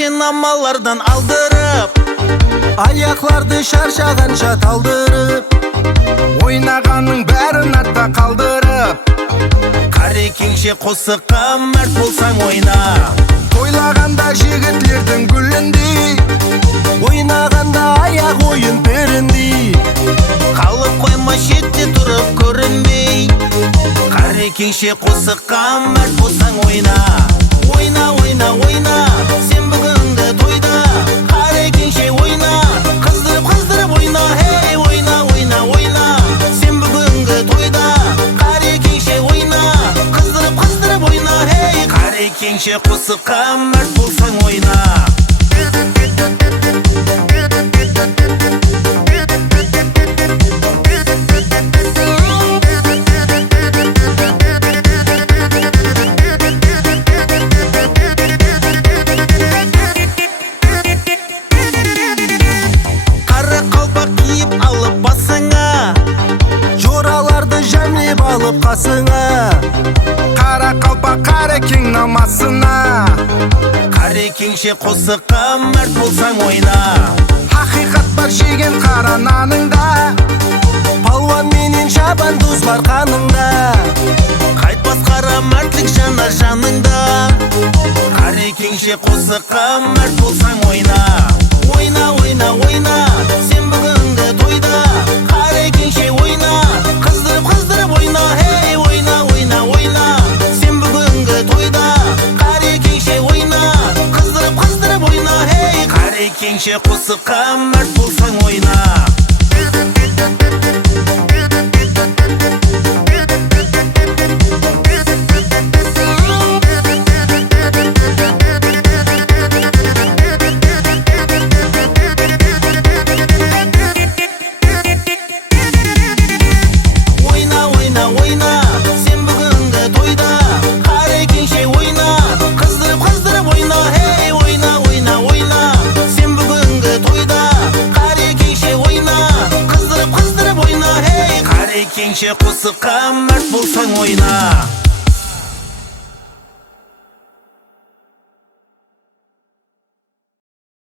машинамалардан алдырып, аякларды шаршаганча талдырып, ойнағанның бәрін артта қалдырып, қарекеңше қосыққа мәрт болсаң ойна. тойлағанда жігітлердің гүліндей, ойнаганда аяк ойын беріндей. Қалып қойма шетте тұрып көрінбей, қарекеңше қосыққа мәрт болсаң ойна. Ойна, ойна, ойна, сен бүгінгі тойда, қарекеңше ойна, қыздырып ойна. Хей, ойна, ойна, ойна, сен бүгінгі тойда, қарекеңше ойна, қыздырып ойна. Хей, қарекеңше қосыққа мәрт болсаң ойна. Жораларды жәмлеп алып қасыңа, қара қалпақ қарекең намасына. Қарекеңше қосыққа мәрт болсаң ойна. Хақиқат бар жеген қара наныңда, палуан менен шабан дос бар қаныңда. Қайтпас қара мәртлік жанар жаныңда, қарекеңше қосыққа мәрт болсаң ойна. Ойна, ойна, ойна, сен бүгінгі тойда, қарекеңше ойна, қыздырып ойна. Хей, ойна, ойна, ойна, сен бүгінгі тойда, қарекеңше ойна, қыздырып ойна. Хей, қарекеңше қосыққа мәрт болсаң ойна. Қарекеңше қосыққа мәрт болсаң ойна.